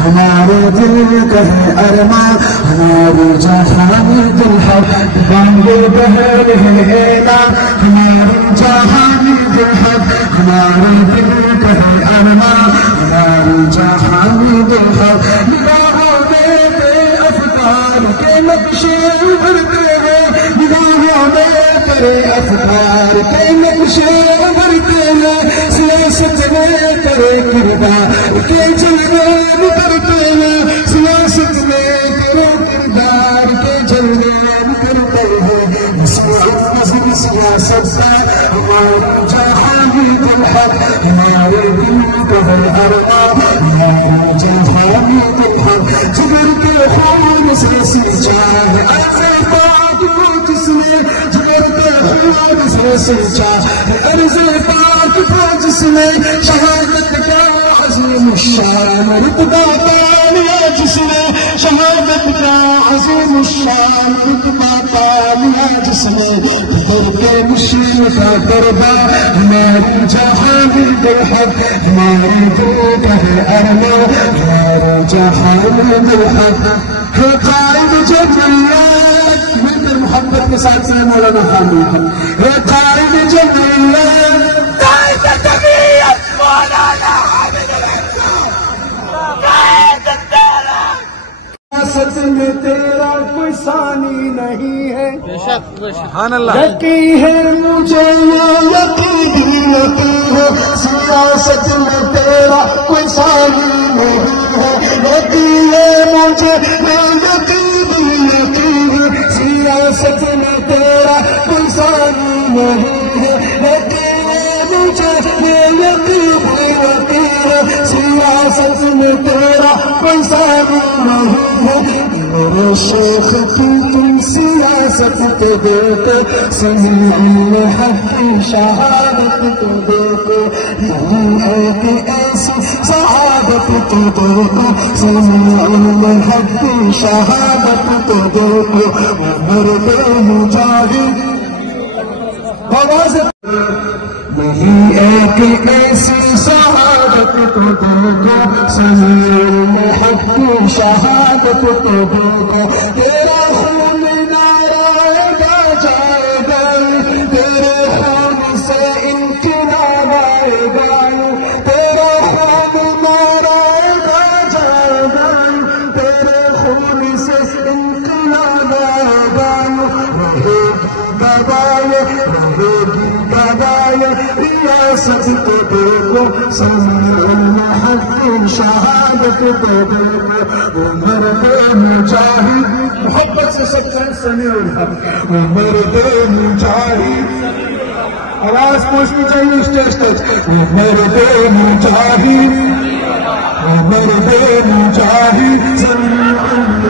ہمارے دل کا ہے ارمان ہمارے جہاں دل حق بانگے بہ رہے اعلان ہمارے جہاں دل حق ہمارے دل کا ہے ارمان ہمارے جہاں دل حق نگاہوں میں تیرے افکار کے نقشے ابھرتے ہیں نگاہوں میں تیرے افکار کے نقشے ابھرتے ہیں سیاست میں تیرے کردار کے جلوے ابھرتے ہیں سیاست میں تیرے کردار کے جلوے ابھرتے ہیں سیاست کا ہمارے جہاں دل حق ہمارے دل کا ہے ارمان ہمارے جہاں دل حق جگر کے خون سے سینچا ہے عرض پاک کو جس نے جگر کے خون سے سینچا ہے عرض پاک کو جس نے شہادت کا عظیم الشان رتبہ پا لیا جس نے شہادت کا عظیم الشان رتبہ پا لیا جس نے در کے مشیر کا دربار ہمارے جہاں دل حق ہمارے دل کا ہے ارمان ہمارے جہاں دل حق ہے قائد جبریت مل کر محبت کے ساتھ سے مولانا خان ہے قائد جبریت قائد جبریت مولانا حامد سچ میں تیرا کوئی ثانی نہیں ہے سبحان اللہ یقین ہے مجھے یہ یقین ہے سیاست میں تیرا کوئی ثانی نہیں ہے یقین ہے مجھے یہ یقین سیاست میں تیرا کوئی ثانی نہیں ہے یقین ہے مجھے یہ یقین سیاست میں تیرا کوئی ثانی نہیں میرے شیخ کی تم سیاست کو دیکھو سمیع حق کی شہادت کو دیکھو نہیں ہے کہ ایسی شہادت کو دیکھو سمیع حق کی شہادت کو دیکھو مرد مجاہد آواز نہیں ہے کہ ایسی شہادت کو دیکھو سمیع حق کی شہادت کو دیکھو تیرا خون نارائے جائے گا تیرے خون سے انقلاب آئے گا تیرا خون نارائے جائے گا تیرے خون سے انقلاب آئے گا رہے گدائے رہے گی گدائے ریاست کو دیکھو سمیع حق کی شہادت کو دیکھو مرد مجاہد محبت سے سب سے سمیع الحق مرد مجاہد آواز پہنچنی چاہیے اسٹیج تک مرد مجاہد مرد مجاہد سمیع